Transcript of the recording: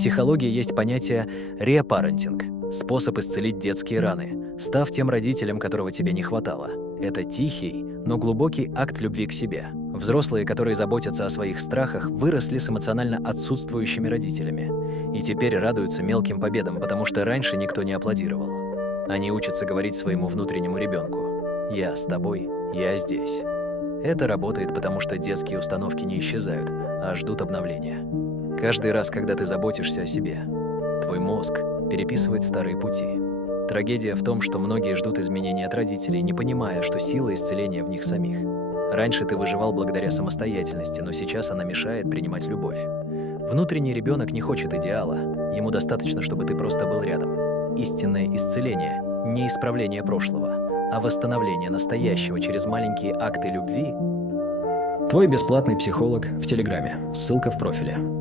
психологии есть понятие реапарентинг – способ исцелить детские раны, став тем родителем, которого тебе не хватало. Это тихий, но глубокий акт любви к себе. Взрослые, которые заботятся о своих страхах, выросли с эмоционально отсутствующими родителями. И теперь радуются мелким победам, потому что раньше никто не аплодировал. Они учатся говорить своему внутреннему ребенку: «Я с тобой, я здесь». Это работает, потому что детские установки не исчезают, а ждут обновления. Каждый раз, когда ты заботишься о себе, твой мозг переписывает старые пути. Трагедия в том, что многие ждут изменений от родителей, не понимая, что сила исцеления в них самих. Раньше ты выживал благодаря самостоятельности, но сейчас она мешает принимать любовь. Внутренний ребенок не хочет идеала, ему достаточно, чтобы ты просто был рядом. Истинное исцеление – не исправление прошлого, а восстановление настоящего через маленькие акты любви. Твой бесплатный психолог в Телеграме. Ссылка в профиле.